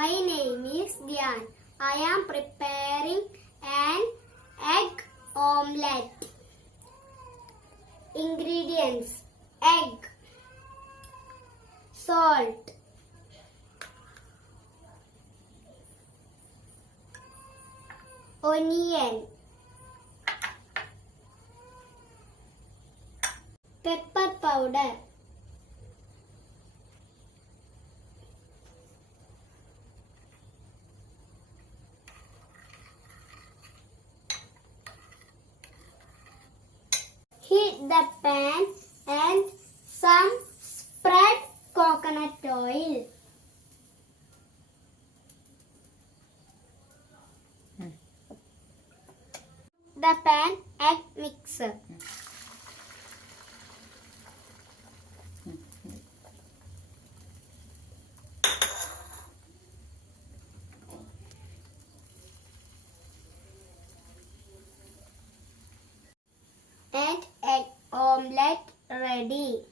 My name is Dhyan. I am preparing an egg omelette. Ingredients: egg, salt, onion, pepper powder, heat the pan and some spread coconut oil. The pan egg mixer. And egg omelette ready.